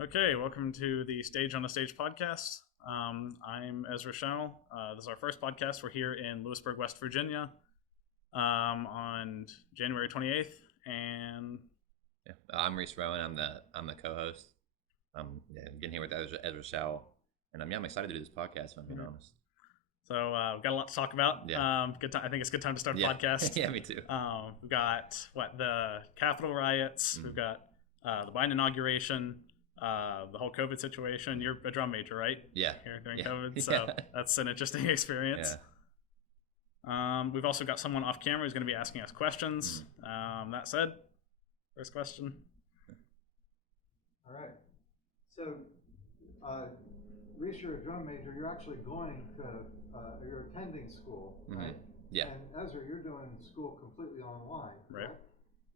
Okay, welcome to the Stage on a Stage podcast. I'm Ezra Shell. This is our first podcast. We're here in Lewisburg, West Virginia, on January 28th, and Yeah, I'm Reese Rowan. I'm the co-host. Getting here with Ezra Shell, and I'm excited to do this podcast. If I'm being honest. so we've got a lot to talk about. Yeah. Good time. I think it's a good time to start a Yeah. podcast. Yeah, me too. We've got the Capitol riots. We've got the Biden inauguration. The whole COVID situation. You're a drum major, right? Yeah. Here during Yeah. COVID, so that's an interesting experience. We've also got someone off camera who's going to be asking us questions. That said, first question. All right. So, Reese, you're a drum major. You're actually going to, you're attending school, right? Yeah. And Ezra, you're doing school completely online, Right.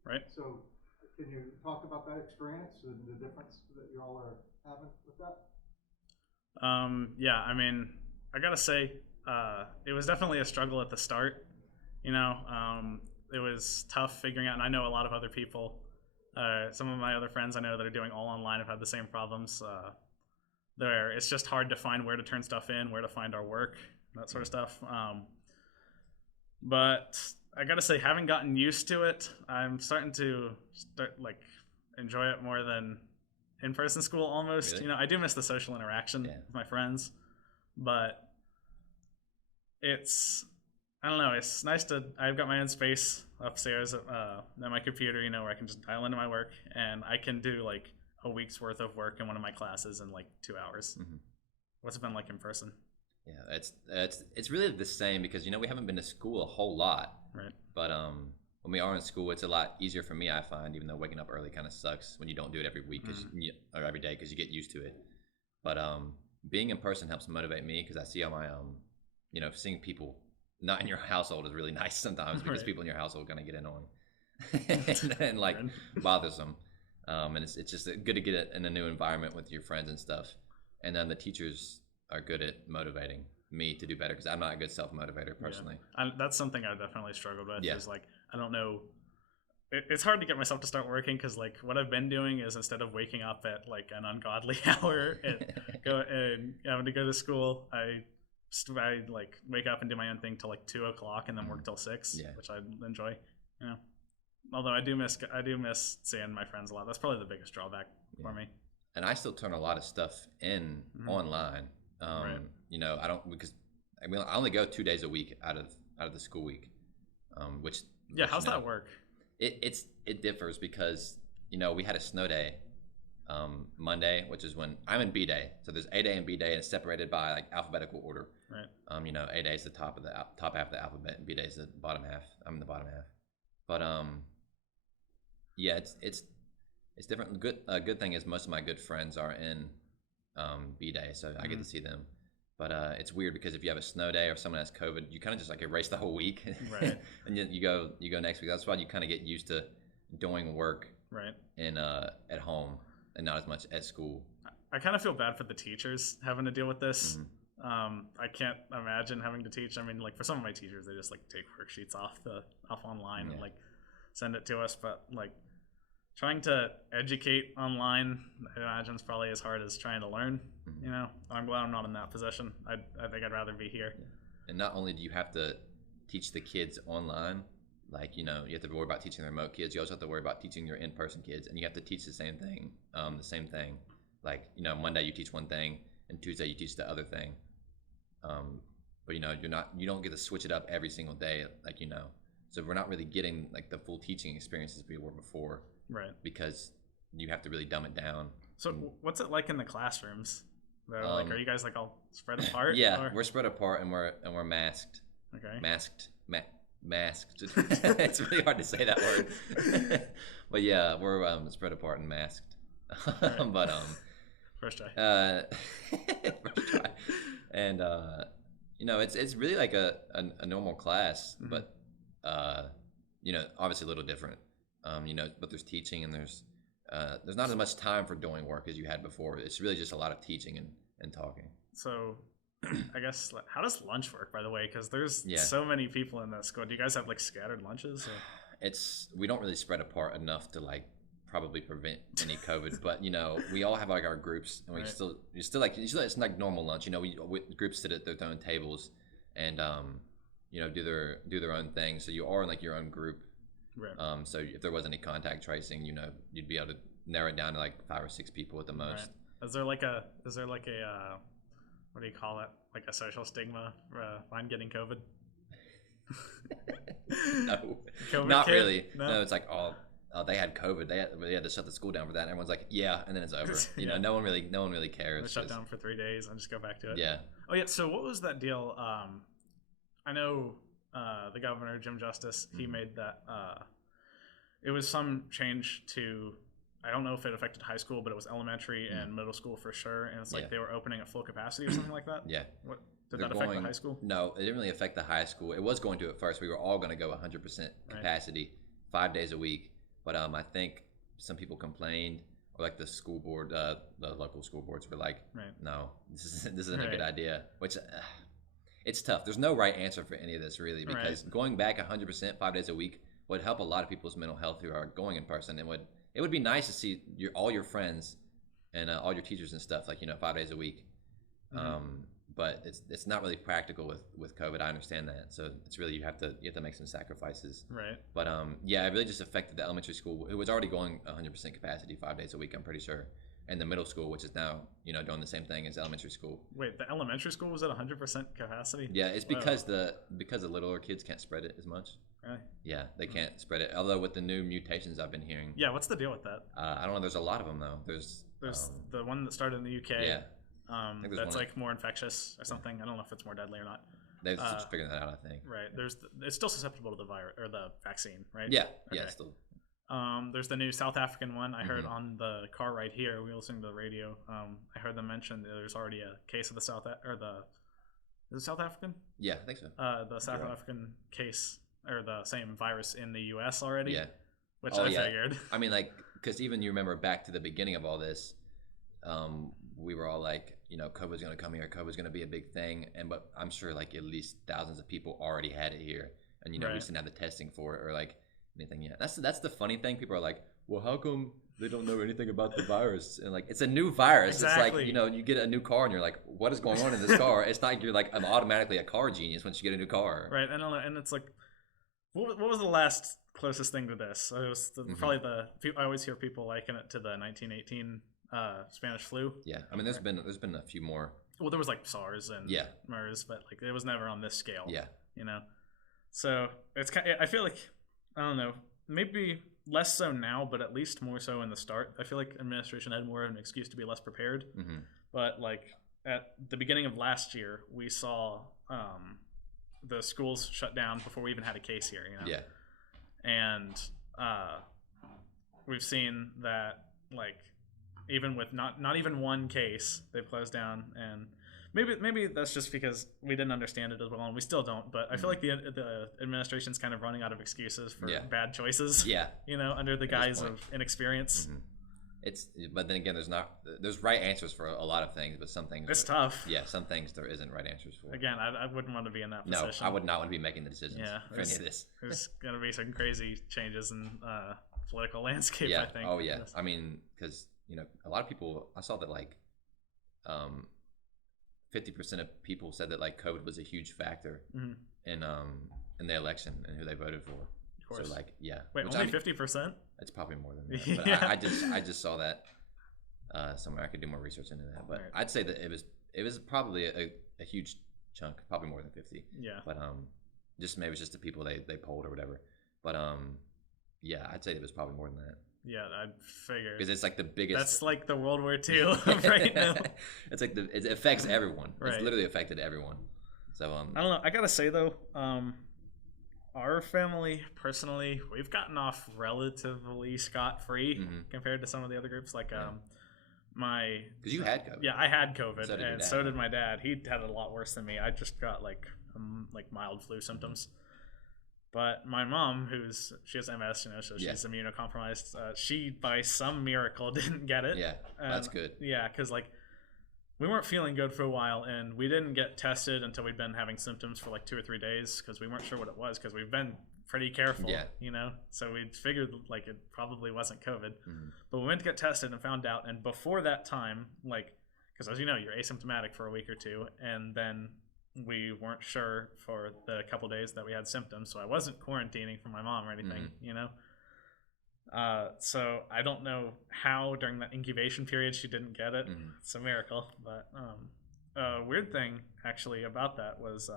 Right. So, can you talk about that experience and the difference that you all are having with that? Yeah, I mean, I gotta say, it was definitely a struggle at the start. It was tough figuring out, and I know a lot of other people. Some of my other friends I know that are doing all online have had the same problems. It's just hard to find where to turn stuff in, where to find our work, that sort of stuff. But I gotta say, having gotten used to it, I'm starting to enjoy it more than in-person school almost. Really? I do miss the social interaction with my friends, but I don't know, it's nice I've got my own space upstairs at my computer, where I can just dial into my work, and I can do like a week's worth of work in one of my classes in like 2 hours. What's it been like in person? Yeah, it's really the same because we haven't been to school a whole lot. Right. But when we are in school, it's a lot easier for me, I find, even though waking up early kind of sucks when you don't do it every week or every day because you get used to it. But being in person helps motivate me because I see all my seeing people not in your household is really nice sometimes because Right. people in your household kind of get annoying and like bothersome. And it's just good to get in a new environment with your friends and stuff. And then the teachers are good at motivating me to do better because I'm not a good self-motivator personally. Yeah. That's something I definitely struggled with. Yeah. Is like, I don't know. It's hard to get myself to start working because like what I've been doing is instead of waking up at like an ungodly hour and having to go to school, I like wake up and do my own thing till like 2 o'clock and then work till 6, which I enjoy. Although I do miss seeing my friends a lot. That's probably the biggest drawback for me. And I still turn a lot of stuff in online. Right. I don't because I only go 2 days a week out of the school week, which How's that work? It differs because we had a snow day Monday, which is when I'm in B day. So there's A day and B day, and it's separated by like alphabetical order. Right. A day is the top half of the alphabet, and B day is the bottom half. I'm in the bottom half. But it's different. Good thing is most of my good friends are in B day, so I get to see them. But it's weird because if you have a snow day or someone has COVID, you kind of just like erase the whole week, Right. and you go next week. That's why you kind of get used to doing work Right. at home and not as much at school. I kind of feel bad for the teachers having to deal with this. I can't imagine having to teach. I mean, like for some of my teachers, they just like take worksheets off online and like send it to us. But like trying to educate online, I imagine is probably as hard as trying to learn. I'm glad I'm not in that position. I think I'd rather be here. And not only do you have to teach the kids online, like you have to worry about teaching the remote kids. You also have to worry about teaching your in-person kids, and you have to teach the same thing. Like Monday you teach one thing, and Tuesday you teach the other thing. But you don't get to switch it up every single day, So we're not really getting like the full teaching experiences we were before, Right. because you have to really dumb it down. So what's it like in the classrooms? Are you guys like all spread apart? Yeah, we're spread apart and we're masked. Okay. Masked. It's really hard to say that word. But yeah, we're spread apart and masked. Right. But First try. first try. And it's really like a normal class, but obviously a little different. But there's teaching and there's not as much time for doing work as you had before. It's really just a lot of teaching and talking. So I guess, how does lunch work, by the way? Because there's so many people in that school. Do you guys have like scattered lunches? Or? We don't really spread apart enough to like probably prevent any COVID. But you know, we all have like our groups, and we Right. still like it's like normal lunch. You know, we groups sit at their own tables, and you know, do their own thing. So you are in like your own group. Right. So if there was any contact tracing, you know, you'd be able to narrow it down to like 5 or 6 people at the most. Right. Is there like a what do you call it? Like a social stigma behind getting COVID? No, COVID not kid? really. No? No, it's like they had COVID. They had to shut the school down for that. And everyone's like, yeah, and then it's over. You know, Yeah. no one really cares. Shut down for 3 days and just go back to it. Yeah, Oh yeah. So what was that deal? I know the governor Jim Justice. He made that. It was some change to. I don't know if it affected high school, but it was elementary and middle school for sure. And it's like Yeah. they were opening at full capacity or something like that. yeah. What did They're that affect the going- high school? No, it didn't really affect the high school. It was going to at first. We were all going to go 100% capacity, 5 days a week. But I think some people complained, or like the school board, the local school boards were like, Right. no, this isn't a Right. good idea. Which it's tough. There's no right answer for any of this really, because going back 100% 5 days a week would help a lot of people's mental health who are going in person. It would be nice to see all your friends and all your teachers and stuff, like, you know, 5 days a week. But it's not really practical with COVID. I understand that. So it's really you have to make some sacrifices. Right. But yeah, it really just affected the elementary school. It was already going 100% capacity 5 days a week, I'm pretty sure. And the middle school, which is now, you know, doing the same thing as elementary school. Wait, the elementary school was at 100% capacity? Yeah, it's Wow. because the littler kids can't spread it as much. Really? Yeah, they can't spread it. Although with the new mutations I've been hearing, Yeah. What's the deal with that? I don't know. There's a lot of them though. There's the one that started in the UK. yeah, think there's That's one- like more infectious or something. I don't know if it's more deadly or not. they're just figuring that out. I think. Right. It's still susceptible to the virus or the vaccine, right? Yeah, yeah, Okay. still. There's the new South African one. I heard Mhm. on the car ride here. We were listening to the radio. I heard them mention that there's already a case of the is it South African? Yeah, I think so. The South Sure. African case or the same virus in the U.S. already. Yeah. Which Oh, I yeah. figured. I mean, like, because even you remember back to the beginning of all this, we were all like, you know, COVID's going to come here. COVID's going to be a big thing. But I'm sure like at least thousands of people already had it here. And, you know, we Right. just didn't have the testing for it or like anything yet. That's the funny thing. People are like, well, how come they don't know anything about the virus? And like, it's a new virus. It's Exactly. like, you know, you get a new car and you're like, what is going on in this car? It's not like you're like, I'm automatically a car genius once you get a new car. Right. And it's like, what was the last closest thing to this? It was probably I always hear people liken it to the 1918 Spanish flu. Yeah. I mean, there's been a few more. Well, there was like SARS and Yeah. MERS, but like it was never on this scale. Yeah. You know, so it's I feel like I don't know, maybe less so now, but at least more so in the start. I feel like administration had more of an excuse to be less prepared. Mm-hmm. But like at the beginning of last year, we saw the schools shut down before we even had a case here. You know. Yeah. And we've seen that like even with not even one case, they've closed down, and maybe that's just because we didn't understand it as well, and we still don't. But I feel like the administration's kind of running out of excuses for Yeah. bad choices. Yeah. You know, under the At this guise point. of inexperience. Mm-hmm. But then again, there's right answers for a lot of things, but some things It's tough. Yeah, some things there isn't right answers for. Again, I wouldn't want to be in that No, position. I would not want to be making the decisions Yeah, for any of this. There's gonna be some crazy changes in political landscape. Yeah. I think. Oh yeah. I mean, because you know, a lot of people. I saw that like, 50% of people said that like COVID was a huge factor Mhm. in the election and who they voted for. Of course. So like, yeah. Wait, Which, only I mean, 50%? it's probably more than that. But Yeah. I just saw that somewhere. I could do more research into that, but Right. I'd say that it was probably a huge chunk, probably more than 50. Yeah. But just maybe it's just the people they polled or whatever. But yeah, I'd say it was probably more than that Yeah, I figured. because it's like the biggest. That's like the World War II right now. It's like it affects everyone. Right. It's literally affected everyone. So I don't know. I gotta say though, our family personally, we've gotten off relatively scot-free Mhm. compared to some of the other groups. Like Yeah. my because you had COVID. yeah, I had COVID, So did your and dad. so did my dad. He had it a lot worse than me. I just got like mild flu symptoms. But my mom, she has MS, you know, so she's Yeah. immunocompromised. She, by some miracle, didn't get it. Yeah, that's good. Yeah, because like we weren't feeling good for a while, and we didn't get tested until we'd been having symptoms for like 2 or 3 days because we weren't sure what it was because we've been pretty careful. Yeah. You know, so we figured like it probably wasn't COVID, Mhm. but we went to get tested and found out. And before that time, like, because as you know, you're asymptomatic for a week or two, and then we weren't sure for the couple days that we had symptoms, so I wasn't quarantining from my mom or anything. You know. So I don't know how during that incubation period she didn't get it. Mhm. It's a miracle. But a weird thing actually about that was,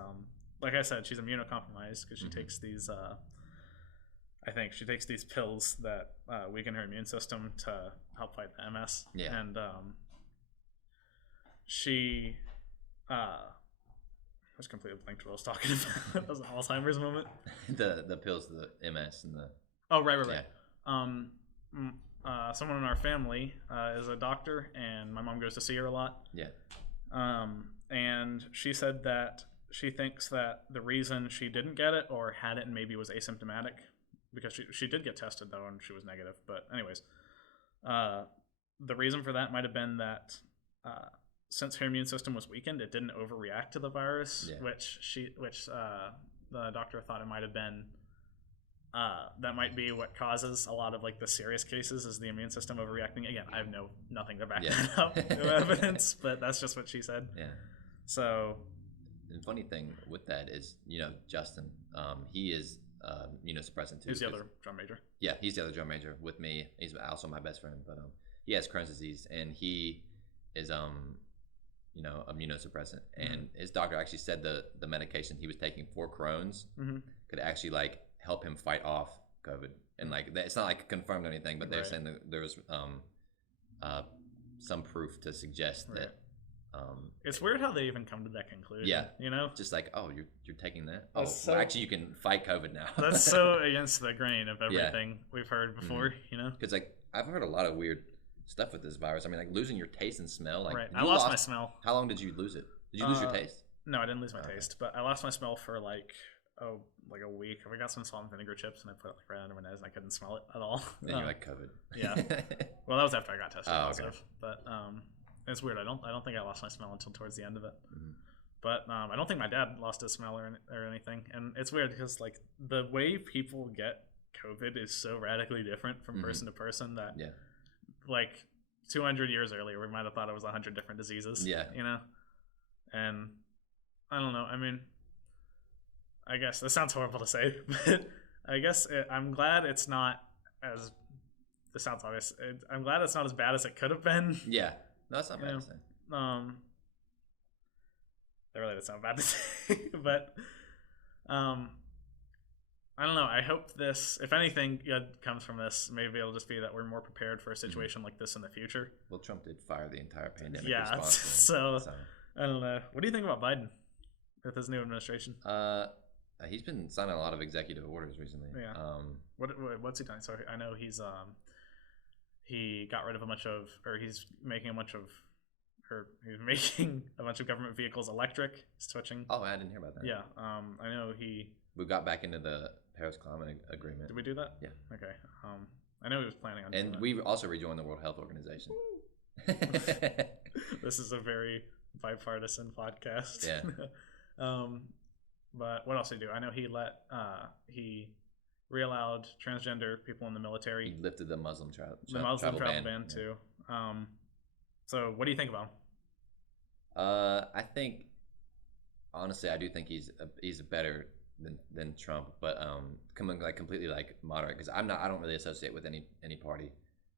like I said, she's immunocompromised because she Mhm. takes these. I think she takes these pills that weaken her immune system to help fight the MS. Yeah. And she. I was completely blanked what I was talking about. That was an Alzheimer's moment. The pills, the MS and the Oh, right. yeah. Someone in our family is a doctor, and my mom goes to see her a lot. Yeah. And she said that she thinks that the reason she didn't get it or had it and maybe was asymptomatic, because she did get tested though and she was negative. But anyways, the reason for that might have been that since her immune system was weakened, it didn't overreact to the virus, Yeah. which the doctor thought it might have been. That might be what causes a lot of like the serious cases, is the immune system overreacting. Again, I have nothing to back Yeah. that up, no evidence, but that's just what she said. Yeah. So The funny thing with that is, Justin, he is immunosuppressant too. who's the 'cause- other drum major? Yeah, he's the other drum major with me. He's also my best friend, but he has Crohn's disease, and he is immunosuppressant. And his doctor actually said the medication he was taking for Crohn's Mm-hmm. could actually like help him fight off COVID. And like it's not like confirmed or anything, but they're Right. saying that there was some proof to suggest Right. that It's weird how they even come to that conclusion. Yeah. You know? just like, oh, you're taking that. Oh, That's well, so- actually, you can fight COVID now. That's so against the grain of everything we've heard before, you know? Because like I've heard a lot of weird stuff with this virus. I mean, like losing your taste and smell. Like Right. you I lost my smell. How long did you lose it? Did you lose your taste? No, I didn't lose my Okay. taste, but I lost my smell for like a week. I got some salt and vinegar chips and I put it like right under my nose and I couldn't smell it at all. Then you're like COVID. yeah. Well, that was after I got tested Oh, and okay. stuff. But it's weird. I don't think I lost my smell until towards the end of it. Mhm. But I don't think my dad lost his smell or anything. And it's weird because like the way people get COVID is so radically different from Mhm. person to person that Yeah. like 200 years earlier we might have thought it was 100 different diseases. Yeah. You know? And I don't know. I mean, I guess this sounds horrible to say, but I guess I'm glad it's not as. This sounds obvious. I'm glad it's not as bad as it could have been. Yeah. No, that's not bad Yeah. to say. That really does sound bad to say, but I don't know. I hope this, if anything good comes from this, maybe it'll just be that we're more prepared for a situation like this in the future. Well, Trump did fire the entire pandemic Yeah, response. so- team, I don't know. What do you think about Biden with his new administration? He's been signing a lot of executive orders recently. Yeah. What's he done? So I know he got rid of a bunch of, or he's making a bunch of government vehicles electric, switching. Oh, I didn't hear about that. Yeah. I know he. We got back into the Paris Climate Agreement. Did we do that? Yeah. Okay. I know he was planning on doing And that. we also rejoined the World Health Organization. This is a very bipartisan podcast. Yeah. But what else did he do? I know he re-allowed transgender people in the military. He lifted the Muslim travel ban too. So what do you think about him? I think, honestly, I do think he's better than Trump, but coming like completely like moderate, because I don't really associate with any party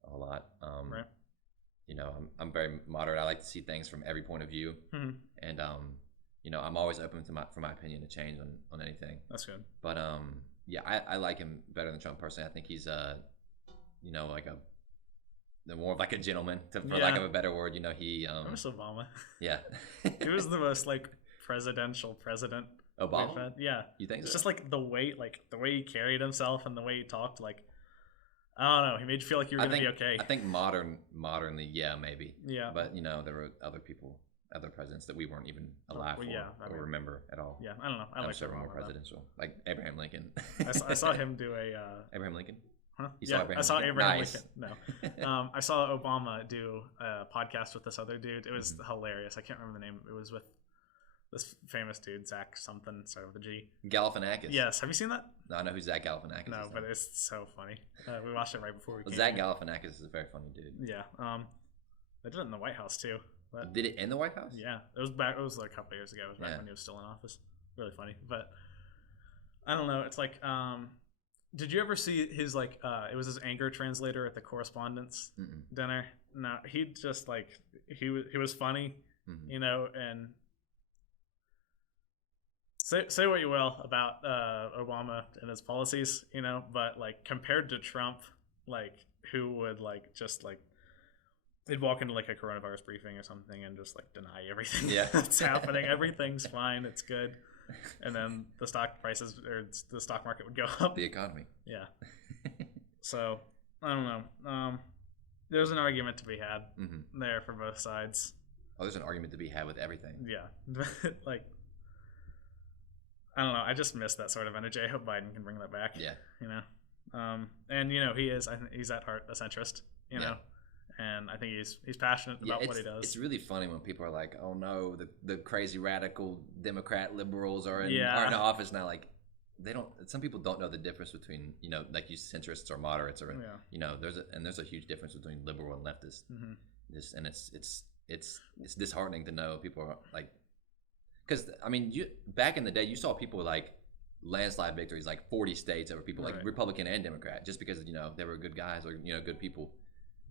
a whole lot. Right. I'm very moderate. I like to see things from every point of view, Mhm. and I'm always open for my opinion to change on anything. That's good. But yeah, I like him better than Trump personally. I think he's like more of like a gentleman, for lack of a better word. He I miss Obama. yeah. He was the most like presidential president we've Obama. had. Yeah. You think It's so? just like the way he carried himself and the way he talked. Like, I don't know. He made you feel like you were gonna be okay. I think modernly, yeah, maybe. Yeah. But there were other presidents that we weren't even alive well, for yeah, I or mean- remember at all. Yeah. I don't know. I I'm like sure Obama. more though. presidential, like Abraham Lincoln. I saw him do a. Abraham Lincoln. Huh? You saw Yeah, Abraham I saw Lincoln? Abraham Nice. Lincoln. No, I saw Obama do a podcast with this other dude. It was Mm-hmm. hilarious. I can't remember the name. It was with this famous dude, Zach something, started with a G. Galifianakis. Yes, have you seen that? No, I know who Zach Galifianakis No, is. but it's so funny. We watched it right before we Well, came Zach here. Galifianakis is a very funny dude. Yeah. They did it in the White House too. But Did it in the White House? yeah, it was back. It was like a couple years ago. It was back Yeah. when he was still in office. Really funny, but I don't know. It's like, did you ever see his like? It was his anger translator at the correspondence Mm-mm. dinner. No, he just like he was funny, Mhm. you know. And say what you will about Obama and his policies, you know, but like compared to Trump, like who would like just like he'd walk into like a coronavirus briefing or something and just like deny everything Yeah. that's happening. Everything's fine. It's good. And then the stock prices or the stock market would go up. The economy. Yeah. So I don't know. There's an argument to be had Mm-hmm. there for both sides. Oh, there's an argument to be had with everything. Yeah. Like I don't know. I just miss that sort of energy. I hope Biden can bring that back. Yeah. You know. And you know he is. I think he's at heart a centrist. You know. And I think he's passionate about what he does. It's really funny when people are like, "Oh no, the crazy radical Democrat liberals are in office now." Like, they don't. Some people don't know the difference between like you centrists or moderates, or there's a huge difference between liberal and leftist. Mm-hmm. It's disheartening to know people are like, because I mean, back in the day, you saw people like landslide victories, like 40 states over people like Republican and Democrat, just because they were good guys or good people.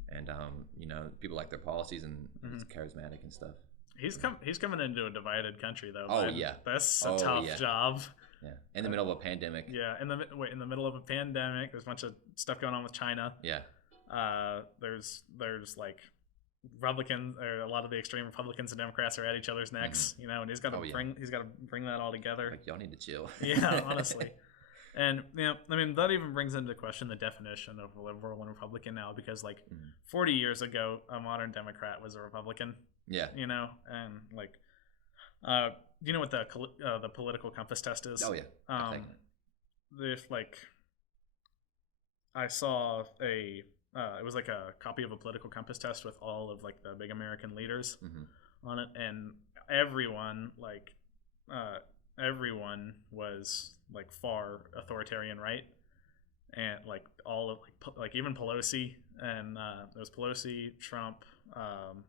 And people like their policies and it's charismatic and stuff. He's coming into a divided country though. Oh man. yeah, that's a tough job. Yeah, in the middle of a pandemic. Yeah, in the middle of a pandemic, there's a bunch of stuff going on with China. Yeah. There's like Republicans or a lot of the extreme Republicans and Democrats are at each other's necks, and he's got to bring that all together. Like y'all need to chill. Yeah, honestly. And I mean that even brings into question the definition of liberal and Republican now, because like 40 years ago, a modern Democrat was a Republican. Yeah. And like, you know what the political compass test is? Oh yeah. If like, I saw it was like a copy of a political compass test with all of like the big American leaders on it, and everyone was like far authoritarian right, and like all of like even Pelosi, and there was Pelosi, Trump, I'm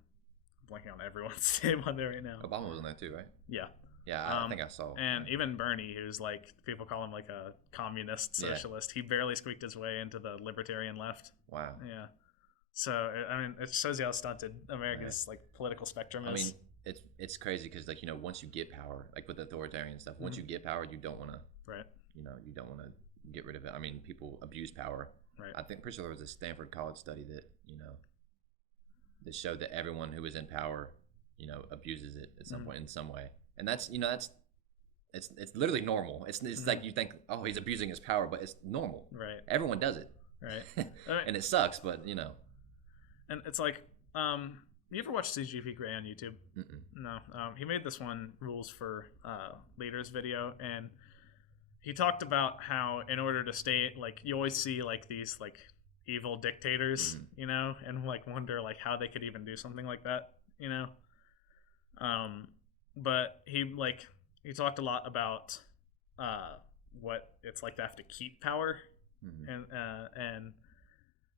blanking on everyone's name on there right now. Obama was on there too, right? Yeah. I think I saw. And even Bernie, who's like people call him like a communist socialist, he barely squeaked his way into the libertarian left. Wow. Yeah. So I mean, it shows you how stunted America's like political spectrum is. I mean, it's crazy because like once you get power, like with authoritarian stuff, once you get power, you don't want to you don't want to get rid of it. I mean, people abuse power. Right. I think pretty sure there was a Stanford College study that that showed that everyone who is in power abuses it at some point in some way, and that's it's literally normal. It's like you think, oh, he's abusing his power, but it's normal. Right. Everyone does it. Right. And it sucks, but And it's like, you ever watch CGP Grey on YouTube? Mm-mm. No. He made this one rules for leaders video, and he talked about how in order to stay, like you always see like these like evil dictators, and like wonder like how they could even do something like that, But he talked a lot about what it's like to have to keep power, and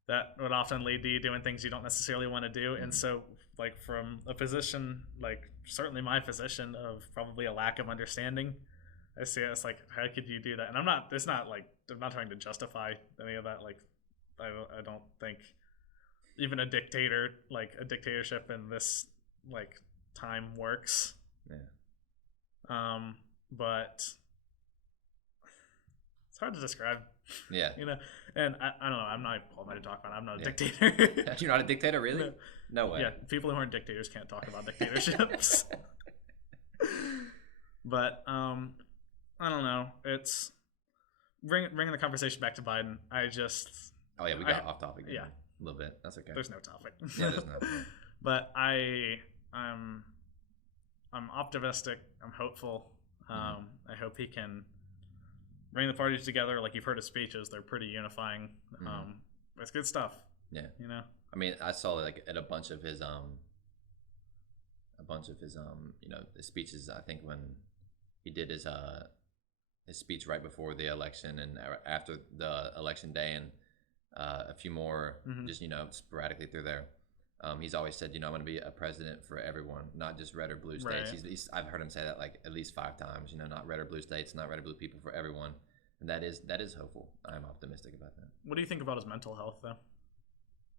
that would often lead to you doing things you don't necessarily want to do. And so like from a position, like certainly my position of probably a lack of understanding, I see it's like, how could you do that? And I'm not trying to justify any of that. Like, I don't think even a dictatorship in this like time works. Yeah. But it's hard to describe. Yeah. And I don't know. I'm not qualified to talk about it. I'm not a dictator. You're not a dictator, really? No way. Yeah. People who aren't dictators can't talk about dictatorships. But I don't know. It's bringing the conversation back to Biden. Oh yeah, we got off topic. Yeah, a little bit. That's okay. There's no topic. Yeah, there's no. But I'm optimistic. I'm hopeful. I hope he can bring the parties together. Like you've heard his speeches; they're pretty unifying. It's good stuff. Yeah. You know. I mean, I saw like at a bunch of his bunch of his his speeches. I think when he did his speech right before the election and after the election day, and a few more just sporadically through there. He's always said, I'm going to be a president for everyone, not just red or blue states. Right. I've heard him say that like at least 5 times. Not red or blue states, not red or blue people, for everyone, and that is hopeful. I'm optimistic about that. What do you think about his mental health, though?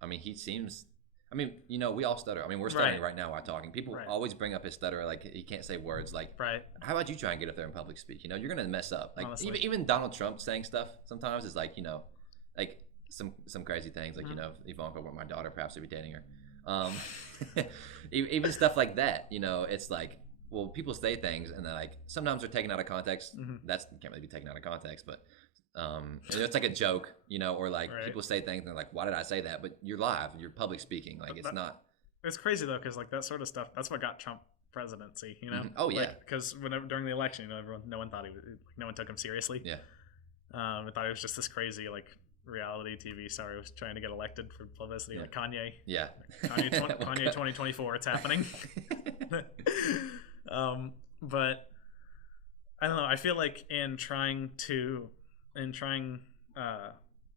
I mean, he seems. I mean, we all stutter. I mean, we're stuttering right now while talking. People always bring up his stutter, like he can't say words. Like, how about you try and get up there in public speak? You're gonna mess up. Like, even Donald Trump saying stuff sometimes is like, like some crazy things. Like, Ivanka, my daughter, perhaps to be dating her. Even stuff like that. It's like, well, people say things and they're like, sometimes they're taken out of context. That's can't really be taken out of context, but. It's like a joke, or like people say things and they're like, why did I say that? But you're live, you're public speaking, like it's not. It's crazy though, because like that sort of stuff, that's what got Trump presidency, Oh yeah, because whenever during the election, no one thought no one took him seriously. Yeah. I thought it was just this crazy like reality TV star who was trying to get elected for publicity, like Kanye. Yeah. Kanye 2024, it's happening. But I don't know. I feel like in trying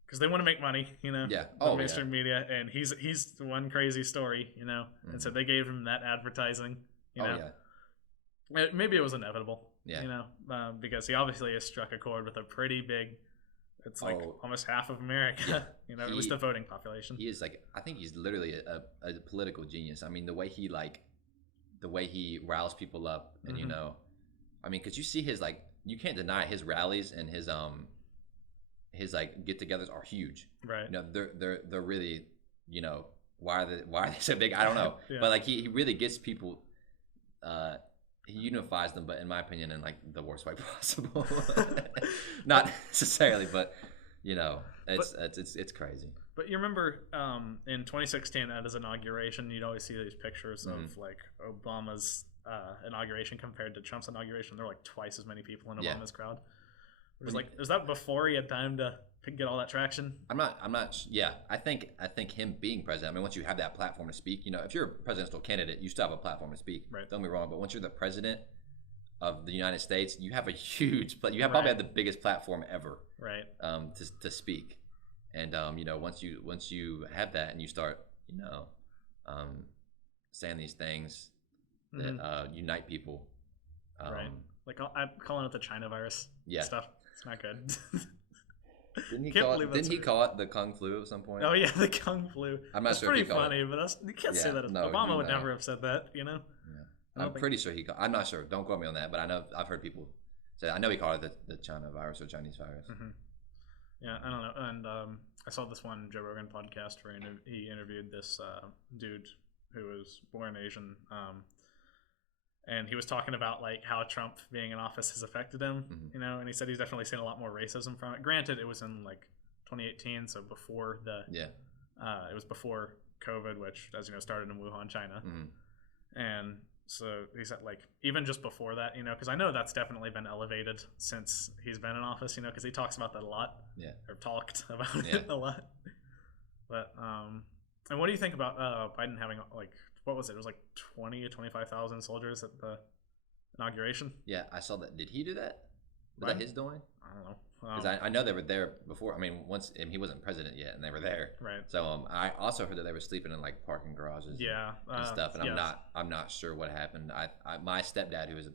because they want to make money, Yeah. mainstream media, and he's the one crazy story, and so they gave him that advertising, Maybe it was inevitable, because he obviously has struck a chord with a pretty big. It's like almost half of America, at least the voting population. He is like, I think he's literally a political genius. I mean, the way he riles people up, and I mean, because you see his you can't deny his rallies and his like get-togethers are huge. Right. They're really, why are they so big? I don't know. But like he really gets people. He unifies them, but in my opinion, in like the worst way possible. Not necessarily, but it's crazy. But you remember in 2016 at his inauguration, you'd always see these pictures of like Obama's inauguration compared to Trump's inauguration. There were like twice as many people in Obama's crowd. It was like, is that before he had time to get all that traction? I'm not. Yeah, I think him being president. I mean, once you have that platform to speak, if you're a presidential candidate, you still have a platform to speak. Right. Don't get me wrong, but once you're the president of the United States, you have a huge. You have probably have the biggest platform ever. Right. To speak, and once you have that and you start saying these things that unite people. Right. Like I'm calling it the China virus. Stuff. It's not good. Didn't he call it the Kung flu at some point? Oh yeah, the Kung flu. I'm not sure. It's pretty funny, but you can't say that. Obama would never have said that, Yeah. I'm pretty sure I'm not sure. Don't quote me on that, but I know I've heard people say. I know he called it the China virus or Chinese virus. Yeah, I don't know. And I saw this one Joe Rogan podcast where he interviewed this dude who was born Asian. And he was talking about like how Trump being in office has affected him, and he said he's definitely seen a lot more racism from it. Granted, it was in like 2018, so before it was before COVID, which, as you know, started in Wuhan, China. And so he said like even just before that, because I know that's definitely been elevated since he's been in office, because he talks about that a lot, or talked about it a lot. But and what do you think about Biden having like? What was it? It was like 20 to 25,000 soldiers at the inauguration. Yeah, I saw that. Did he do that? Was that his doing? I don't know. Because I know they were there before. I mean, once he wasn't president yet, and they were there. Right. So I also heard that they were sleeping in like parking garages. And stuff. And I'm not sure what happened. My stepdad, who is,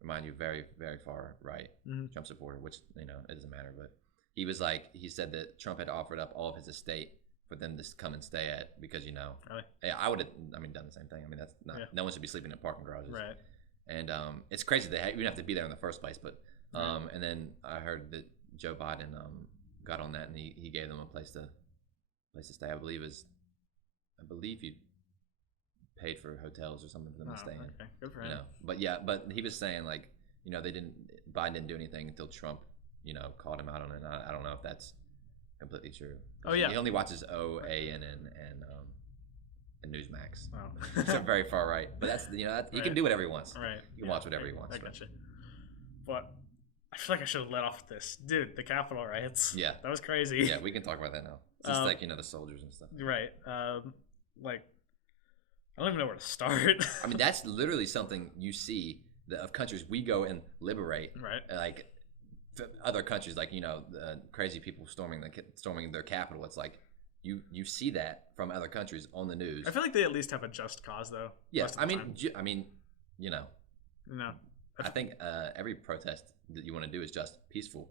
remind you, very very far right Trump supporter, which it doesn't matter, but he said that Trump had offered up all of his estate for them to come and stay at, because really? Yeah, I would have done the same thing. I mean, that's not no one should be sleeping in parking garages. Right. And it's crazy they even have to be there in the first place. But and then I heard that Joe Biden got on that, and he gave them a place to stay. I believe he paid for hotels or something for them to stay in. Okay, good for him. But he was saying like Biden didn't do anything until Trump called him out on it. I don't know if that's completely true. Oh yeah. He only watches OANN and Newsmax. Oh. So very far right. But that's he can do whatever he wants. Right. He can watch whatever he wants. I gotcha. But I feel like I should have let off this. Dude, the Capitol riots. Yeah. That was crazy. Yeah, we can talk about that now. Just the soldiers and stuff. Right. Like I don't even know where to start. I mean, that's literally something you see of countries we go and liberate, right. like other countries, like crazy people storming their capital. It's like you see that from other countries on the news. I feel like they at least have a just cause, though. Yeah, most of the time. No, I think every protest that you want to do is just peaceful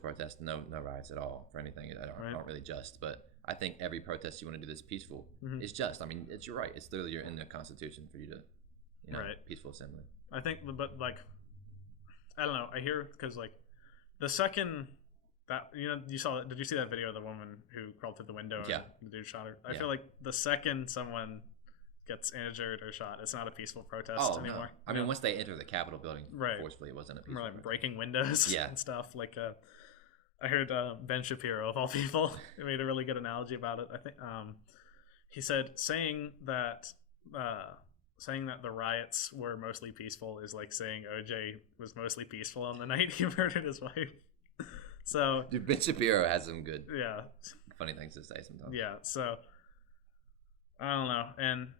protest. No riots at all for anything that aren't really just. But I think every protest you want to do that's peaceful is just. I mean, you're right. It's literally in the Constitution for you to, peaceful assembly. I think, but like, I don't know. I hear because like the second that you saw, did you see that video of the woman who crawled through the window? Yeah. And the dude shot her. I feel like the second someone gets injured or shot, it's not a peaceful protest anymore. No. I mean, once they enter the Capitol building forcefully, it wasn't a peaceful protest. Breaking windows and stuff. Like, I heard Ben Shapiro, of all people, made a really good analogy about it. I think he said saying that the riots were mostly peaceful is like saying OJ was mostly peaceful on the night he murdered his wife. So, dude, Ben Shapiro has some good, yeah, funny things to say sometimes. Yeah, so I don't know. And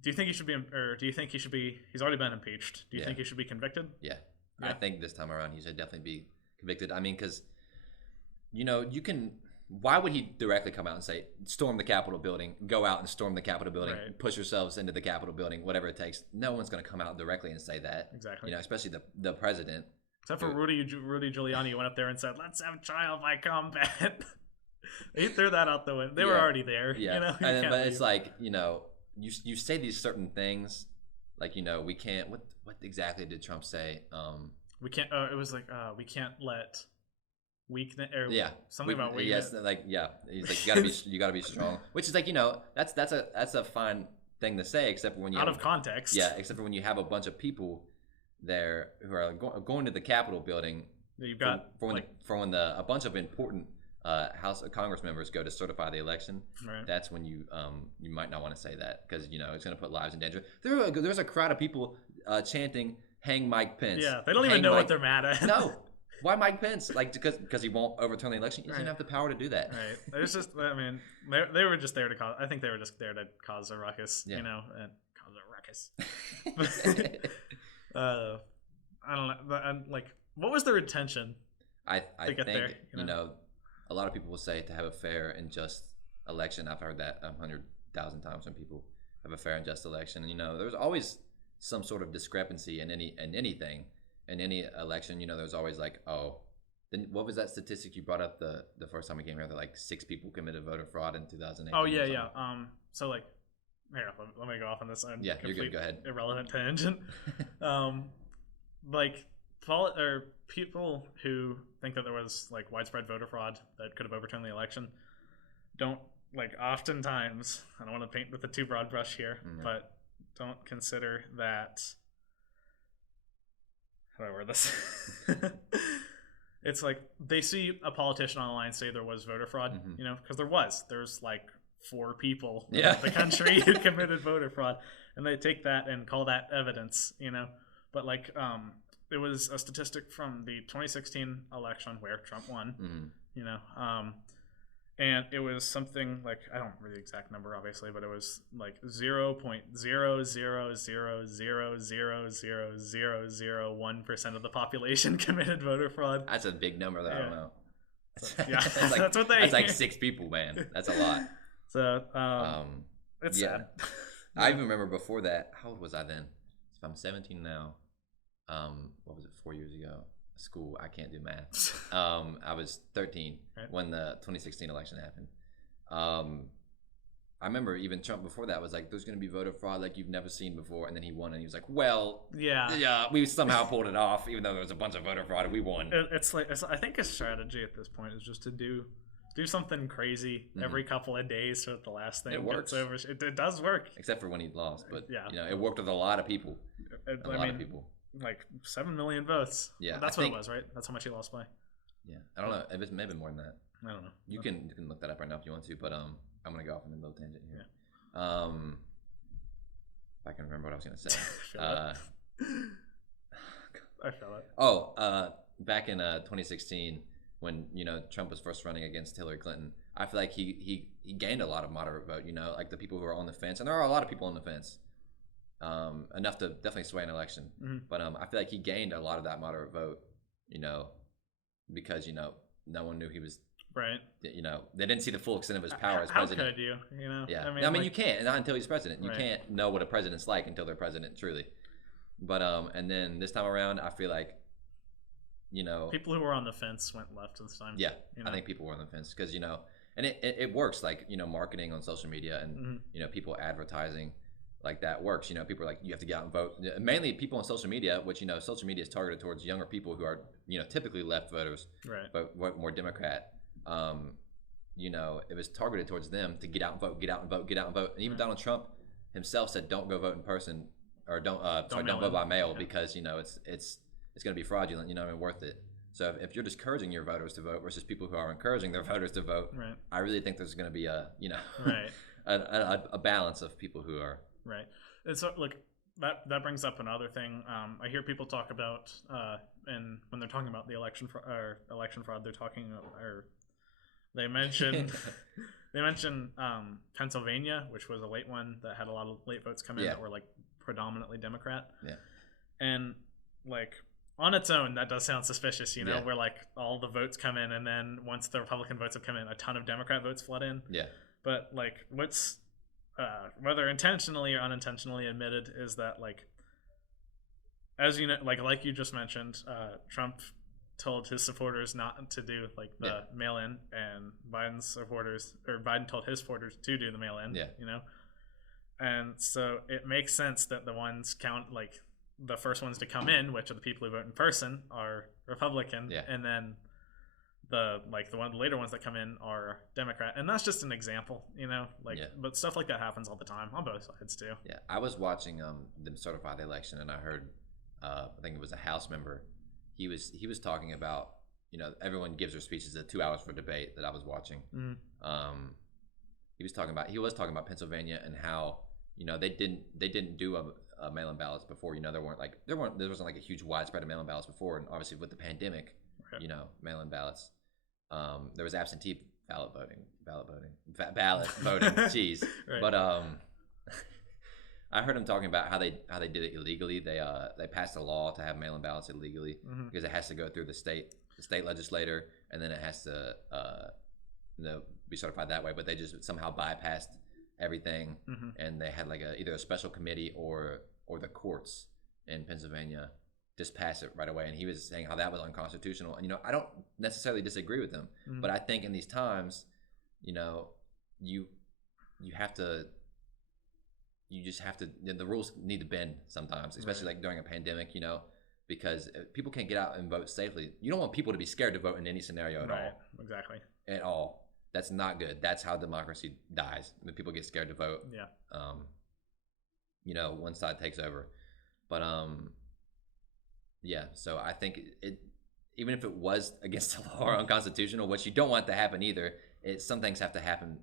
do you think he should be, or do you think he should be? He's already been impeached. Do you think he should be convicted? Yeah, I think this time around he should definitely be convicted. I mean, because you can. Why would he directly come out and say, storm the Capitol building, go out and storm the Capitol building, push yourselves into the Capitol building, whatever it takes? No one's going to come out directly and say that. Exactly. Especially the president. Except for Rudy Giuliani, who went up there and said, "Let's have trial by combat." He threw that out the window. They were already there. Yeah. But it's like, you say these certain things, like, we can't. What exactly did Trump say? We can't. It was like we can't let weakness or something about Yes, weakness. He's like, you gotta be strong, which is like, that's a fine thing to say, except for when you out of context. Yeah, except for when you have a bunch of people there who are going to the Capitol building. You've got for when a bunch of important House of Congress members go to certify the election. Right. That's when you might not want to say that, because it's going to put lives in danger. There's a crowd of people chanting "Hang Mike Pence." Yeah, they don't even know what they're mad at. No. Why Mike Pence? Like, because he won't overturn the election? He doesn't have the power to do that. Right. There's just, I mean, they were just there to cause. I think they were just there to cause a ruckus. And cause a ruckus. I don't know. But like, what was their intention? I think there, a lot of people will say to have a fair and just election. I've heard that 100,000 times when people have a fair and just election. And there's always some sort of discrepancy in anything. In any election, there's always like, then what was that statistic you brought up the first time we came here? That like 6 people committed voter fraud in 2008. Oh yeah. So like, here, let me go off on this. Yeah, you're good. Go ahead. Irrelevant tangent. Like, people who think that there was like widespread voter fraud that could have overturned the election don't, like, oftentimes, I don't want to paint with a too broad brush here, but don't consider that. How do I word this? It's like they see a politician online say there was voter fraud, because there's like 4 people in the country who committed voter fraud, and they take that and call that evidence, But like, it was a statistic from the 2016 election where Trump won, and it was something like, I don't remember the exact number, obviously, but it was like 0.000000001% of the population committed voter fraud. That's a big number, though. I don't know. That's what they. That's like 6 people, man. That's a lot. So, it's sad. I even remember before that. How old was I then? If I'm 17 now, what was it? 4 years ago. School, I can't do math. I was 13 when the 2016 election happened. I remember even Trump before that was like, "There's going to be voter fraud like you've never seen before," and then he won, and he was like, "Well, yeah, we somehow pulled it off, even though there was a bunch of voter fraud, and we won." It's like, I think his strategy at this point is just to do something crazy every couple of days so that the last thing gets over. It does work, except for when he lost, but it worked with a lot of people. A lot of people. Like 7 million votes. Yeah, that's what it was, right? That's how much he lost by. Yeah, I don't know. It may be more than that. I don't know. You can look that up right now if you want to, but I'm gonna go off on a little tangent here. Yeah. If I can remember what I was gonna say. I feel it. Oh, back in 2016, when Trump was first running against Hillary Clinton, I feel like he gained a lot of moderate vote. You know, like the people who are on the fence, and there are a lot of people on the fence, enough to definitely sway an election. Mm-hmm. But I feel like he gained a lot of that moderate vote. You know, because no one knew he was. Right. You know, they didn't see the full extent of his power as How president. could you? You know. Yeah. I mean, like, you can't, not until he's president. You Right. can't know what a president's like until they're president, truly. But and then this time around, I feel like, you know, people who were on the fence went left this time. yeah, You know? I think people were on the fence because, you know, and it works, like, you know, marketing on social media and Mm-hmm. you know, people advertising like that works. You know, people are like, you have to get out and vote. Mainly people on social media, which, you know, social media is targeted towards younger people who are, you know, typically left voters, Right. but more Democrat. You know, it was targeted towards them to get out and vote, get out and vote, get out and vote. And even Donald Trump himself said, "Don't go vote in person, or don't vote by mail because, you know, it's going to be fraudulent. You know, and worth it." So if you're discouraging your voters to vote versus people who are encouraging their voters to vote, Right. I really think there's going to be a, you know, Right. a balance of people who are Right. And so, look, that brings up another thing. I hear people talk about, and when they're talking about the election fraud, they're talking or they mention Pennsylvania, which was a late one that had a lot of late votes come in that were like predominantly Democrat. Yeah. And like on its own, that does sound suspicious, you know, Yeah. where like all the votes come in, and then once the Republican votes have come in, a ton of Democrat votes flood in. Yeah. But like, what's whether intentionally or unintentionally admitted is that, like, as you know, like you just mentioned, Trump told his supporters not to do like the mail-in, and Biden told his supporters to do the mail-in. Yeah. You know, and so it makes sense that the ones like the first ones to come in, which are the people who vote in person, are Republican, and then the later ones that come in are Democrat, and that's just an example, you know, like, but stuff like that happens all the time on both sides too. Yeah, I was watching them certify the election, and I heard, I think it was a House member. He was talking about, you know, everyone gives their speeches at 2 hours for debate that I was watching. Mm-hmm. He was talking about Pennsylvania and how, you know, they didn't do a mail-in ballots before. You know, there wasn't like a huge widespread of mail-in ballots before, and obviously with the pandemic, you know, mail-in ballots. There was absentee ballot voting. Jeez, Right. But I heard him talking about how they did it illegally. They passed a law to have mail-in ballots illegally because it has to go through the state legislator, and then it has to you know, be certified that way. But they just somehow bypassed everything, and they had like either a special committee or the courts in Pennsylvania just pass it right away. And he was saying how that was unconstitutional. And, you know, I don't necessarily disagree with him, but I think in these times, you know, you just have to, the rules need to bend sometimes, especially like during a pandemic, you know, because people can't get out and vote safely. You don't want people to be scared to vote in any scenario at all. Exactly. At all. That's not good. That's how democracy dies, when people get scared to vote. Yeah. You know, one side takes over. But yeah, so I think it even if it was against the law or unconstitutional, which you don't want to happen either, some things have to happen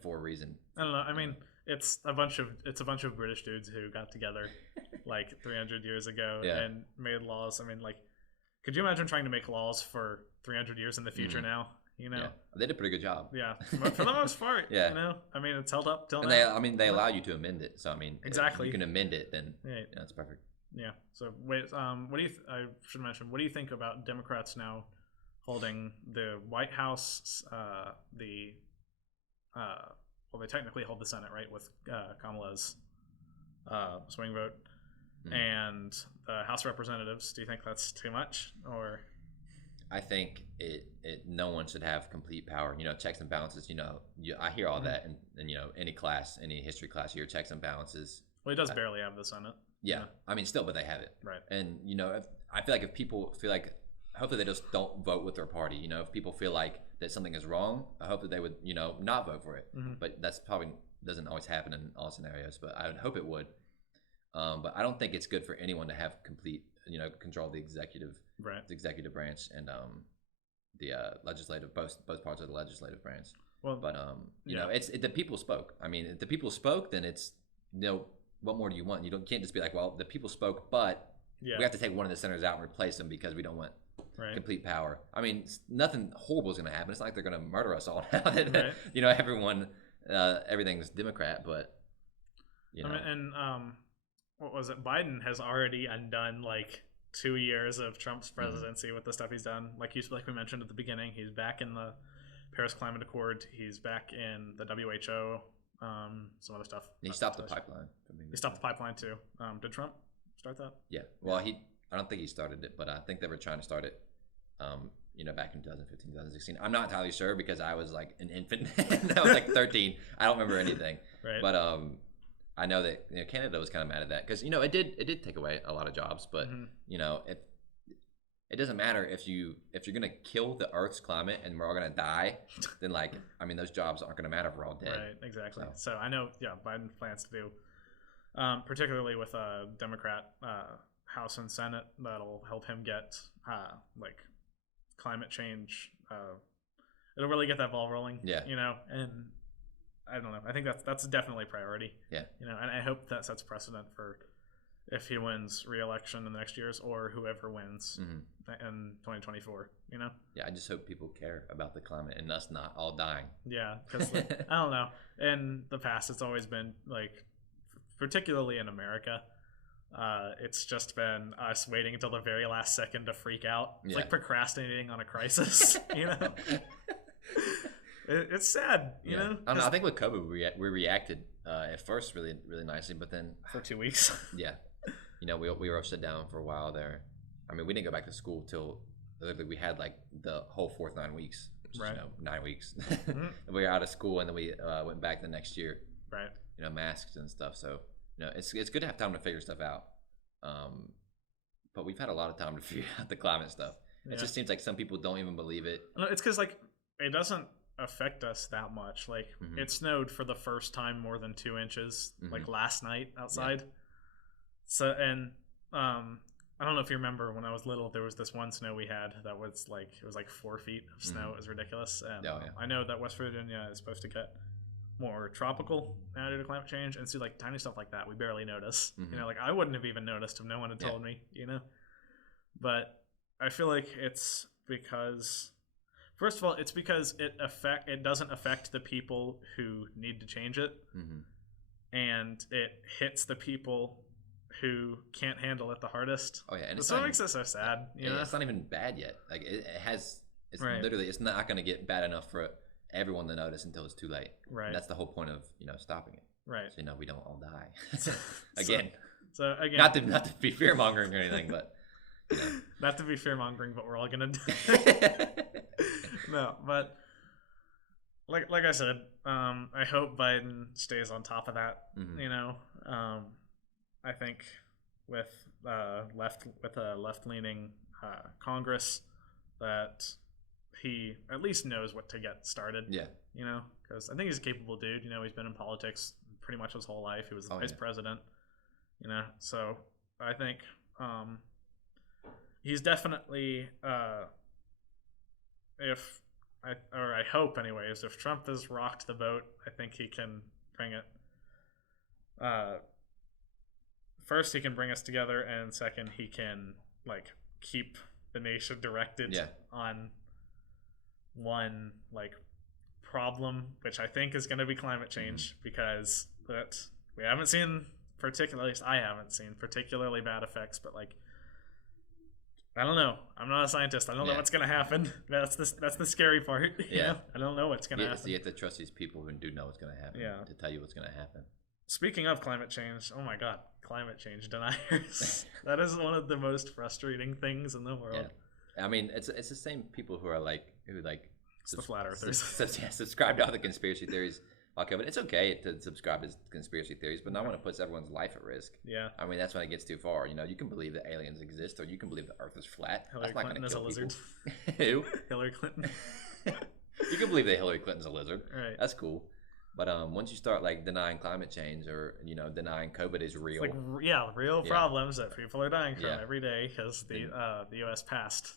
for a reason. I don't know. I mean, it's a bunch of British dudes who got together like 300 years ago and made laws. I mean, like, could you imagine trying to make laws for 300 years in the future now? You know, they did a pretty good job. Yeah, for the most part. You know, I mean, it's held up till now. They allow you to amend it. So I mean, exactly, if you can amend it, then it's perfect. Yeah. So wait, what do you? I should mention. What do you think about Democrats now holding the White House? Well, they technically hold the Senate, right, with Kamala's swing vote, and the House of Representatives. Do you think that's too much, or? I think no one should have complete power. You know, checks and balances. You know, I hear all that, and you know, any history class, you hear checks and balances. Well, he does barely have the Senate. Yeah, I mean, still, but they have it. Right. And you know, I feel like if people feel like, hopefully they just don't vote with their party. You know, if people feel like that something is wrong, I hope that they would, you know, not vote for it. But that's probably doesn't always happen in all scenarios. But I would hope it would. But I don't think it's good for anyone to have complete, you know, control of the executive branch and the legislative, both parts of the legislative branch. Well, but you know, the people spoke. I mean, if the people spoke, then it's, you know, what more do you want? You can't just be like, well, the people spoke, but we have to take one of the senators out and replace them because we don't want Right. complete power. I mean, nothing horrible is going to happen. It's not like they're going to murder us all now. Right. You know, everyone, everything's Democrat, but you know, I mean, and what was it? Biden has already undone like 2 years of Trump's presidency with the stuff he's done. Like we mentioned at the beginning, he's back in the Paris Climate Accord. He's back in the WHO. Some other stuff. he stopped the pipeline. He stopped the pipeline too. Did Trump start that? Yeah. Well, I don't think he started it, but I think they were trying to start it. You know, back in 2015, 2016. I'm not entirely sure because I was like an infant. I was like 13. I don't remember anything. Right. But I know that Canada was kind of mad at that because it did take away a lot of jobs. But you know, it doesn't matter if you're gonna kill the Earth's climate and we're all gonna die, then those jobs aren't gonna matter if we're all dead. Right, exactly. So I know, Biden plans to do, particularly with a Democrat House and Senate, that'll help him get climate change. It'll really get that ball rolling. Yeah. And I don't know. I think that's definitely a priority. Yeah. And I hope that sets precedent for if he wins re-election in the next years or whoever wins in 2024. Yeah, I just hope people care about the climate and us not all dying. Yeah, because I don't know. In the past, it's always been particularly in America, it's just been us waiting until the very last second to freak out. It's like procrastinating on a crisis. It's sad, you know. I don't know. I think with COVID, we reacted at first really, really nicely, but then for 2 weeks. Yeah, we were shut down for a while there. I mean, we didn't go back to school till we had like the whole fourth 9 weeks, which right. is 9 weeks. We were out of school, and then we went back the next year. Right. Masks and stuff. So it's good to have time to figure stuff out. But we've had a lot of time to figure out the climate stuff. It just seems like some people don't even believe it. No, it's because it doesn't affect us that much. It snowed for the first time more than 2 inches last night outside. Yeah. So and I don't know if you remember when I was little, there was this one snow we had that was it was 4 feet of snow. It was ridiculous. And I know that West Virginia is supposed to get more tropical now due to climate change, and see tiny stuff like that we barely notice. I wouldn't have even noticed if no one had told me. But I feel like it's because, first of all, it's because it doesn't affect the people who need to change it, and it hits the people who can't handle it the hardest. Oh yeah, and that's what makes it so sad. It's not even bad yet. It's right. Literally, it's not going to get bad enough for everyone to notice until it's too late. Right. And that's the whole point of stopping it. Right. So we don't all die. Again. So again, not to be fear mongering or anything, but not to be fear mongering, but we're all gonna die. No, but like I said, I hope Biden stays on top of that. I think with a left-leaning Congress, that he at least knows what to get started. Yeah. Because I think he's a capable dude. He's been in politics pretty much his whole life. He was the vice president. So I think he's definitely I hope anyways, if Trump has rocked the boat, I think he can bring it. First, he can bring us together, and second, he can keep the nation directed on one problem, which I think is going to be climate change, because we haven't seen particularly, at least I haven't seen particularly bad effects, but I don't know. I'm not a scientist. I don't know what's going to happen. That's the scary part. I don't know what's going to happen. So you have to trust these people who do know what's going to happen to tell you what's going to happen. Speaking of climate change, oh my God, climate change deniers. That is one of the most frustrating things in the world. Yeah. I mean, it's the same people who are the flat earthers. Subscribe to all the conspiracy theories about COVID. It's okay to subscribe to conspiracy theories, but not when it puts everyone's life at risk. Yeah. I mean, that's when it gets too far. You can believe that aliens exist, or you can believe the Earth is flat. Hillary Clinton is a lizard. Who? Hillary Clinton. You can believe that Hillary Clinton's a lizard. Right. That's cool. But once you start denying climate change, or denying COVID is real, real problems that people are dying from every day, because the U.S. passed,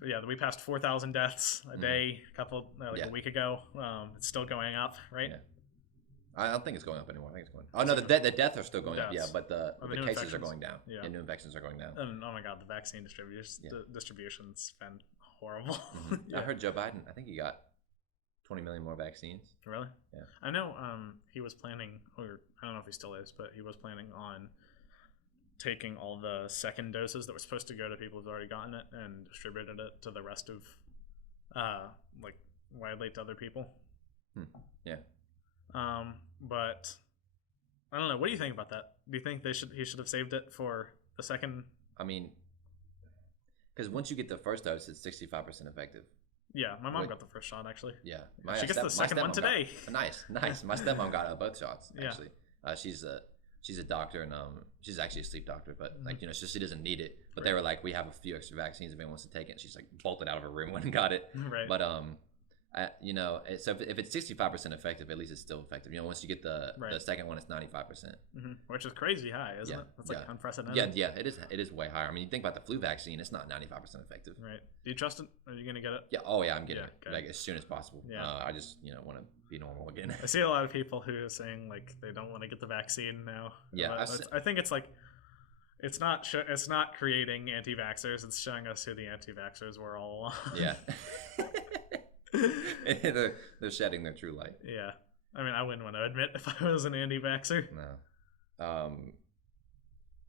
we passed 4,000 deaths a day a week ago. It's still going up, right? I don't think it's going up anymore. I think it's going. Oh no, the deaths are still going up. Yeah, Deaths. but the new cases are infections. going down. Yeah. Yeah, new infections are going down. And oh my god, the vaccine distributors, Yeah. the distribution's been horrible. Mhm. I heard Joe Biden. I think he got 20 million more vaccines. Really? Yeah. I know he was planning, or I don't know if he still is, but he was planning on taking all the second doses that were supposed to go to people who've already gotten it and distributed it to the rest of, like, widely to other people. Yeah. But I don't know. What do you think about that? Do you think he should have saved it for the second? I mean, because once you get the first dose, it's 65% effective. Yeah, my mom Wait. got the first shot actually. Yeah, She gets the second one stepmom today. Nice. My stepmom got both shots Yeah. actually. She's a doctor and she's actually a sleep doctor, but like you know, she doesn't need it. But they were like, we have a few extra vaccines if anyone wants to take it. And she's like bolted out of her room when and got it. Right. But you know, so if it's 65% effective, at least it's still effective. You know, once you get the second one, it's 95%. Which is crazy high, isn't Yeah, it? That's like yeah. unprecedented. Yeah, it is way higher. I mean, you think about the flu vaccine, it's not 95% effective. Right. Do you trust it? Are you gonna get it? Yeah. Oh yeah, I'm getting Yeah, it okay. like as soon as possible. Yeah. I just want to be normal again. I see a lot of people who are saying like they don't want to get the vaccine now. Yeah, But I think it's like it's not creating anti-vaxxers. It's showing us who the anti-vaxxers were all along. Yeah. they're shedding their true light. Yeah. I mean, I wouldn't want to admit if I was an anti-vaxxer. No.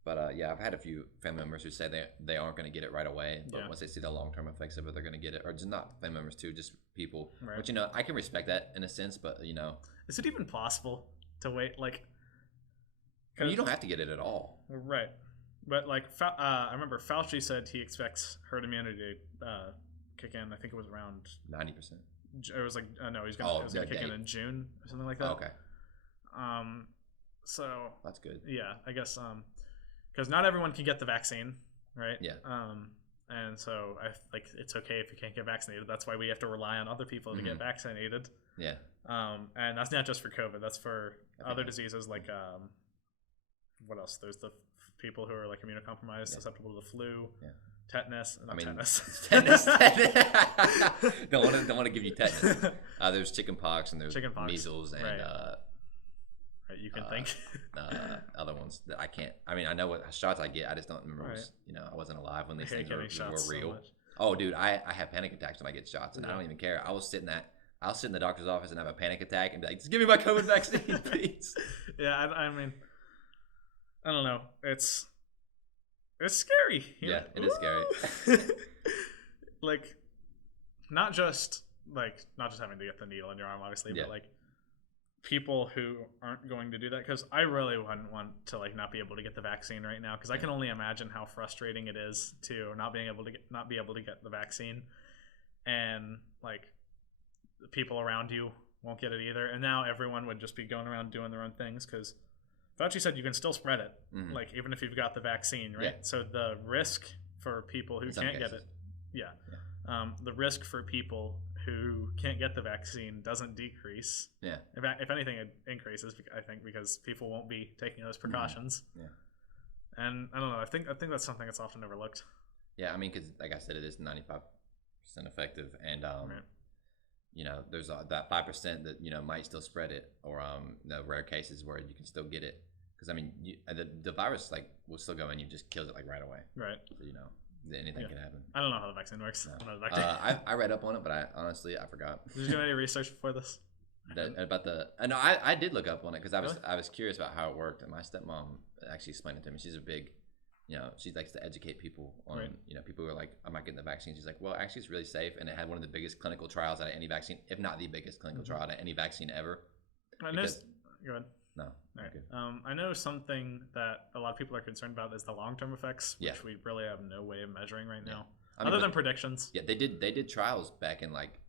But yeah, I've had a few family members who say they aren't going to get it right away, but Yeah. once they see the long term effects of it, they're going to get it. Or just not family members too, just people. Right. But you know, I can respect that in a sense, but you know, Is it even possible to wait like? I mean, you don't have to get it at all. Right. But like, I remember Fauci said he expects herd immunity to kick in. I think it was around. 90%. It was like no, he's Oh, gonna kick in June or something like that. Oh, okay, So that's good. yeah, I guess because not everyone can get the vaccine, right? Yeah. And so I like it's okay if you can't get vaccinated. That's why we have to rely on other people to get vaccinated. Yeah. And that's not just for COVID. That's for Okay. other diseases like what else? There's the people who are like immunocompromised, susceptible to the flu, Yeah. tetanus. Not I mean, tetanus. tetanus. don't want to give you tetanus. There's chicken pox and there's Chickenpox, measles and right. Right, you can think. other ones that I can't. I mean, I know what shots I get. I just don't remember. Right. You know, I wasn't alive when I these hate things were getting shots so real. much. Oh, dude, I have panic attacks when I get shots, and I Yeah. don't even care. I'll sit in the doctor's office and have a panic attack and be like, "Just give me my COVID vaccine, please." Yeah, I mean, I don't know. It's scary. you Yeah, know? it is scary. Like, not just having to get the needle in your arm, obviously, Yeah. but like people who aren't going to do that. Because I really wouldn't want to like not be able to get the vaccine right now. Because I can only imagine how frustrating it is to not be able to get the vaccine, and like the people around you won't get it either. And now everyone would just be going around doing their own things because Fauci said you can still spread it, Mhm. like even if you've got the vaccine, right? Yeah. So the risk for people who In some can't get cases. it, the risk for people who can't get the vaccine doesn't decrease. Yeah. If anything, it increases. I think because people won't be taking those precautions. Yeah. And I don't know. I think that's something that's often overlooked. Yeah, I mean, because like I said, it is 95% effective, and Right. you know, there's that 5% that you know might still spread it, or the rare cases where you can still get it. Because I mean, the virus like will still go in, you just kills it like right away. Right. So you know, anything Yeah. can happen. I don't know how the vaccine works. No. I'm not a doctor. I read up on it, but I honestly forgot. Did you do any research before this? About the. No, I did look up on it because I was Really? I was curious about how it worked, and my stepmom actually explained it to me. She's a big, you know, she likes to educate people on, Right. you know, people who are like, I'm not getting the vaccine. She's like, well, actually, it's really safe, and it had one of the biggest clinical trials out of any vaccine, if not the biggest clinical trial out of any vaccine ever. I know. Because- Go ahead. No, All right. okay. I know something that a lot of people are concerned about is the long-term effects, which Yeah. we really have no way of measuring right now, I mean, other than but- predictions. yeah, they did trials back in like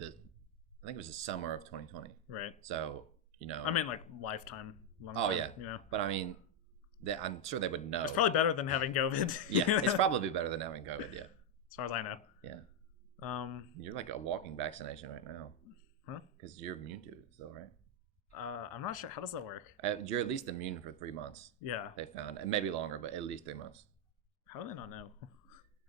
I think it was the summer of 2020. Right. So you know, I mean, like lifetime. Long Oh, term, yeah. You know, but I mean, I'm sure they would know. it's probably better than having COVID. yeah, you it's know? probably better than having COVID. Yeah, as far as I know. yeah. You're like a walking vaccination right now. Huh? Because you're immune to it still, right? I'm not sure. How does that work? You're at least immune for 3 months. Yeah. They found, and maybe longer, but at least 3 months. How do they not know?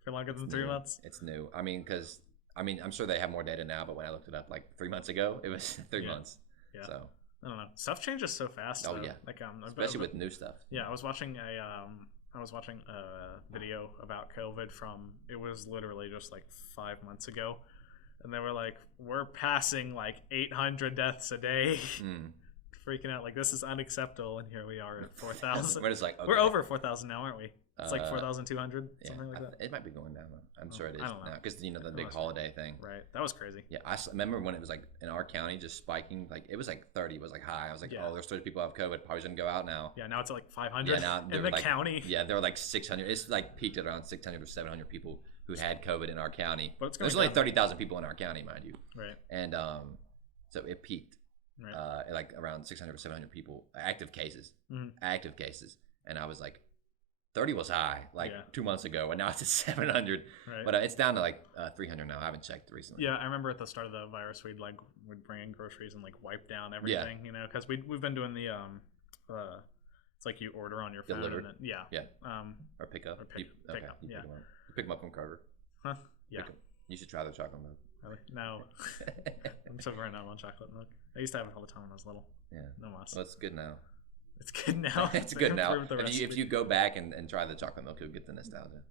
For longer than 3 New. months? It's new. I mean, because I'm sure they have more data now, but when I looked it up like 3 months ago, it was 3 Yeah. months. Yeah. So I don't know. Stuff changes so fast. Oh though. yeah, Like especially with new stuff. Yeah, I was watching a video about COVID from, it was literally just like 5 months ago, and they were like, we're passing like 800 deaths a day. Freaking out like this is unacceptable, and here we are at 4,000. We're just like, okay. We're over 4,000 now, aren't we? It's like 4,200, something like that. It might be going down. I'm sure it is I don't know. now because the big holiday thing. Right, that was crazy. Yeah, I remember when it was like in our county just spiking. Like it was like 30 was like high. I was like, Yeah. oh, there's 30 people have COVID. Probably shouldn't go out now. Yeah, now it's at like 500 Yeah, now in the county. Yeah, there were like 600. It's like peaked at around 600 or 700 people who had COVID in our county. But it's There's going only 30,000 people in our county, mind you. Right. And so it peaked Right. at like around 600 or 700 people, active cases. And I was like, 30 was high like 2 months ago, and now it's at 700. Right. But it's down to like 300 now. I haven't checked recently. Yeah, I remember at the start of the virus, we'd bring in groceries and like wipe down everything, you know, because we've been doing the it's like you order on your phone. Delivered. And then, Yeah. Or pick up. Or pick up, You yeah. pick them up from Kroger. Huh? Yeah. You should try the chocolate milk. Really? No. I'm so very not on chocolate milk. I used to have it all the time when I was little. Yeah. No mas. Well, it's good now. It's good now. It's good now. If you go back and try the chocolate milk, you'll get the nostalgia.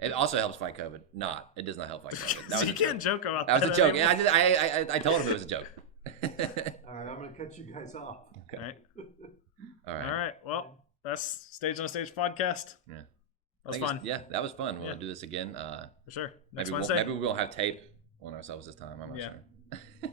It also helps fight COVID. It does not help fight COVID. That was you can't joke about that. That was a joke. anymore. Yeah, I told him it was a joke. All right, I'm going to cut you guys off. Okay. All right. Well, that's Stage on a Stage podcast. Yeah. That was fun. Yeah, that was fun. We'll Yeah. do this again. For sure. Next maybe Wednesday. maybe we won't have tape on ourselves this time. I'm not sure.